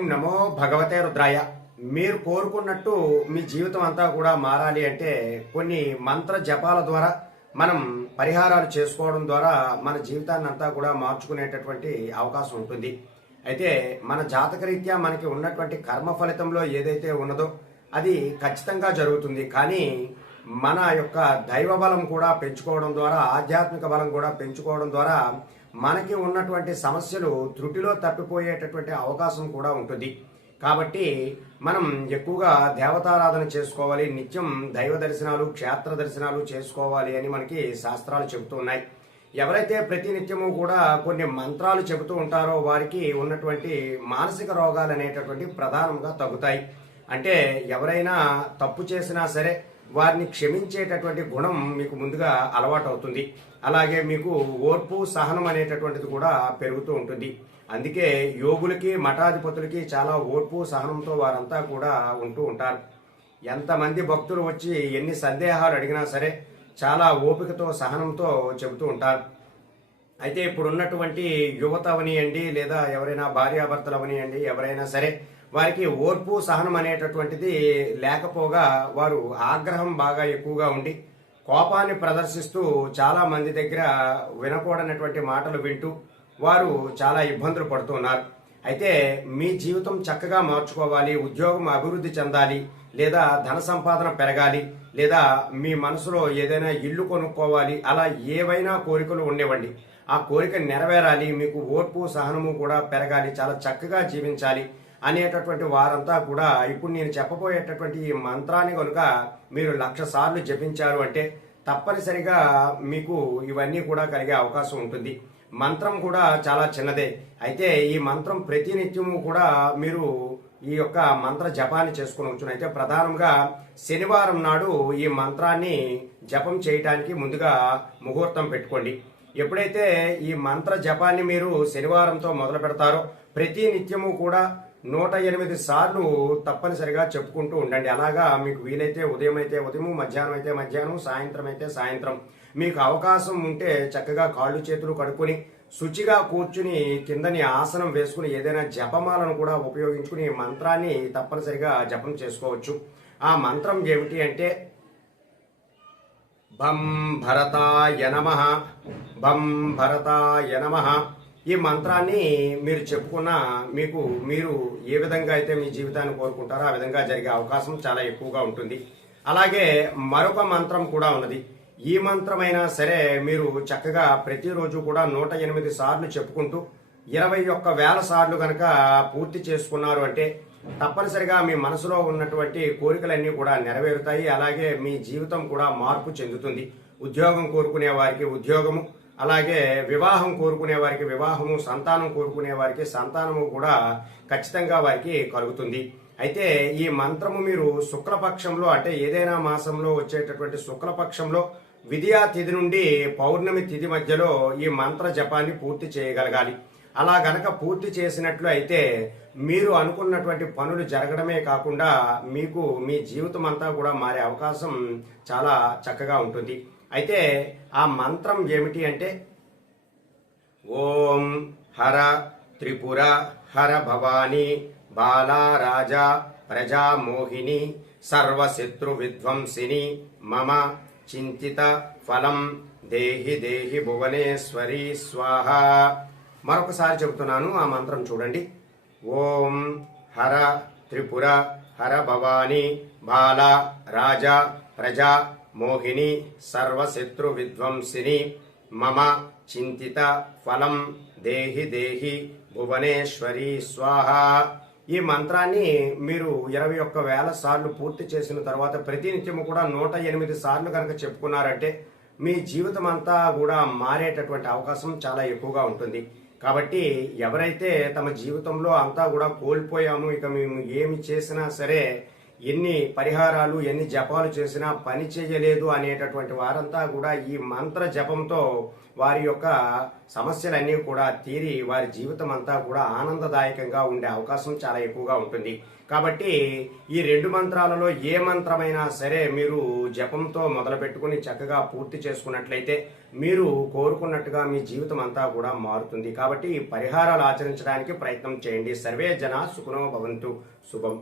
ఓం నమో భగవతే రుద్రాయ. మీరు కోరుకున్నట్టు మీ జీవితం అంతా కూడా మారాలి అంటే కొన్ని మంత్ర జపాల ద్వారా మనం పరిహారాలు చేసుకోవడం ద్వారా మన జీవితాన్ని అంతా కూడా మార్చుకునేటటువంటి అవకాశం ఉంటుంది. అయితే మన జాతకరీత్యా మనకి ఉన్నటువంటి కర్మ ఫలితంలో ఏదైతే ఉన్నదో అది ఖచ్చితంగా జరుగుతుంది. కానీ మన యొక్క దైవ బలం కూడా పెంచుకోవడం ద్వారా, ఆధ్యాత్మిక బలం కూడా పెంచుకోవడం ద్వారా మనకి ఉన్నటువంటి సమస్యలు త్రుటిలో తప్పిపోయేటటువంటి అవకాశం కూడా ఉంటుంది. కాబట్టి మనం ఎక్కువగా దేవతారాధన చేసుకోవాలి, నిత్యం దైవ దర్శనాలు, క్షేత్ర దర్శనాలు చేసుకోవాలి అని మనకి శాస్త్రాలు చెబుతూ ఉన్నాయి. ఎవరైతే ప్రతి నిత్యము కూడా కొన్ని మంత్రాలు చెబుతూ ఉంటారో వారికి ఉన్నటువంటి మానసిక రోగాలు అనేటటువంటి ప్రధానంగా తగ్గుతాయి. అంటే ఎవరైనా తప్పు చేసినా సరే వారిని క్షమించేటటువంటి గుణం మీకు ముందుగా అలవాటు అవుతుంది. అలాగే మీకు ఓర్పు, సహనం అనేటటువంటిది కూడా పెరుగుతూ ఉంటుంది. అందుకే యోగులకి, మఠాధిపతులకి చాలా ఓర్పు, సహనంతో వారంతా కూడా ఉంటూ ఉంటారు. ఎంతమంది భక్తులు వచ్చి ఎన్ని సందేహాలు అడిగినా సరే చాలా ఓపికతో, సహనంతో చెబుతూ ఉంటారు. అయితే ఇప్పుడున్నటువంటి యువత అవనియండి, లేదా ఎవరైనా భార్యాభర్తలు అవనియండి, ఎవరైనా సరే వారికి ఓర్పు, సహనం అనేటటువంటిది లేకపోగా వారు ఆగ్రహం బాగా ఎక్కువగా ఉండి కోపాన్ని ప్రదర్శిస్తూ చాలా మంది దగ్గర వినకూడనటువంటి మాటలు వింటూ వారు చాలా ఇబ్బందులు పడుతున్నారు. అయితే మీ జీవితం చక్కగా మార్చుకోవాలి, ఉద్యోగం అభివృద్ధి చెందాలి, లేదా ధన సంపాదన పెరగాలి, లేదా మీ మనసులో ఏదైనా ఇల్లు కొనుక్కోవాలి, అలా ఏవైనా కోరికలు ఉండేవండి. ఆ కోరిక నెరవేరాలి, మీకు ఓర్పు, సహనము కూడా పెరగాలి, చాలా చక్కగా జీవించాలి అనేటటువంటి వారంతా కూడా ఇప్పుడు నేను చెప్పబోయేటటువంటి ఈ మంత్రాన్ని కనుక మీరు 1,00,000 సార్లు జపించారు అంటే తప్పనిసరిగా మీకు ఇవన్నీ కూడా కలిగే అవకాశం ఉంటుంది. మంత్రం కూడా చాలా చిన్నదే. అయితే ఈ మంత్రం ప్రతి నిత్యము కూడా మీరు ఈ యొక్క మంత్ర జపాన్ని చేసుకునవచ్చును. అయితే ప్రధానంగా శనివారం నాడు ఈ మంత్రాన్ని జపం చేయటానికి ముందుగా ముహూర్తం పెట్టుకోండి. ఎప్పుడైతే ఈ మంత్ర జపాన్ని మీరు శనివారంతో మొదలు పెడతారో ప్రతి నిత్యము కూడా 108 సార్లు తప్పనిసరిగా చెప్పుకుంటూ ఉండండి. అలాగా మీకు వీలైతే ఉదయం అయితే ఉదయం, మధ్యాహ్నం అయితే మధ్యాహ్నం, సాయంత్రం అయితే సాయంత్రం మీకు అవకాశం ఉంటే చక్కగా కాళ్ళు చేతులు కడుక్కొని శుచిగా కూర్చుని కిందని ఆసనం వేసుకుని ఏదైనా జపమాలను కూడా ఉపయోగించుకుని మంత్రాన్ని తప్పనిసరిగా జపం చేసుకోవచ్చు. ఆ మంత్రం ఏమిటి అంటే భం భరతాయ నమః, భం భరతాయ నమః. ఈ మంత్రాన్ని మీరు చెప్పుకున్న మీరు ఏ విధంగా అయితే మీ జీవితాన్ని కోరుకుంటారో ఆ విధంగా జరిగే అవకాశం చాలా ఎక్కువగా ఉంటుంది. అలాగే మరొక మంత్రం కూడా ఉన్నది. ఈ మంత్రమైనా సరే మీరు చక్కగా ప్రతిరోజు కూడా 108 సార్లు చెప్పుకుంటూ 21,000 సార్లు కనుక పూర్తి చేసుకున్నారు అంటే తప్పనిసరిగా మీ మనసులో ఉన్నటువంటి కోరికలన్నీ కూడా నెరవేరుతాయి. అలాగే మీ జీవితం కూడా మార్పు చెందుతుంది. ఉద్యోగం కోరుకునే వారికి ఉద్యోగము, అలాగే వివాహం కోరుకునే వారికి వివాహము, సంతానం కోరుకునే వారికి సంతానము కూడా ఖచ్చితంగా వారికి కలుగుతుంది. అయితే ఈ మంత్రము మీరు శుక్లపక్షంలో, అంటే ఏదైనా మాసంలో వచ్చేటటువంటి శుక్లపక్షంలో విద్యా తిథి నుండి పౌర్ణమి తిథి మధ్యలో ఈ మంత్ర జపాన్ని పూర్తి చేయగలగాలి. అలా గనక పూర్తి చేసినట్లు అయితే మీరు అనుకున్నటువంటి పనులు జరగడమే కాకుండా మీకు మీ జీవితం అంతా కూడా మారే అవకాశం చాలా చక్కగా ఉంటుంది. అయితే ఆ మంత్రం ఏమిటి అంటే ఓం హర త్రిపుర హర భవాని బాలా రాజా ప్రజా మోహిని సర్వశత్రు విధ్వంసిని మమ చింతిత ఫలం దేహి దేహి భువనేశ్వరి స్వాహ. మరొకసారి చెబుతున్నాను, ఆ మంత్రం చూడండి. ఓం హర త్రిపుర హర భవాని బాలా రాజా ప్రజా మోహిని సర్వశత్రు విధ్వంసిని మమ చింతిత ఫలం దేహి దేహి భువనేశ్వరి స్వాహ. ఈ మంత్రాన్ని మీరు 21,000 సార్లు పూర్తి చేసిన తర్వాత ప్రతినిత్యము కూడా 108 సార్లు కనుక చెప్పుకున్నారంటే మీ జీవితం అంతా కూడా మారేటటువంటి అవకాశం చాలా ఎక్కువగా ఉంటుంది. కాబట్టి ఎవరైతే తమ జీవితంలో అంతా కూడా కోల్పోయాము, ఇక మేము ఏమి చేసినా సరే ఎన్ని పరిహారాలు ఎన్ని జపాలు చేసినా పని చేయలేదు అనేటటువంటి వారంతా కూడా ఈ మంత్ర జపంతో వారి యొక్క సమస్యలన్నీ కూడా తీరి వారి జీవితం అంతా కూడా ఆనందదాయకంగా ఉండే అవకాశం చాలా ఎక్కువగా ఉంటుంది. కాబట్టి ఈ 2 మంత్రాలలో ఏ మంత్రమైనా సరే మీరు జపంతో మొదలు పెట్టుకుని చక్కగా పూర్తి చేసుకున్నట్లయితే మీరు కోరుకున్నట్టుగా మీ జీవితం అంతా కూడా మారుతుంది. కాబట్టి ఈ పరిహారాలు ఆచరించడానికి ప్రయత్నం చేయండి. సర్వే జన సుఖనో భవంతు. శుభం.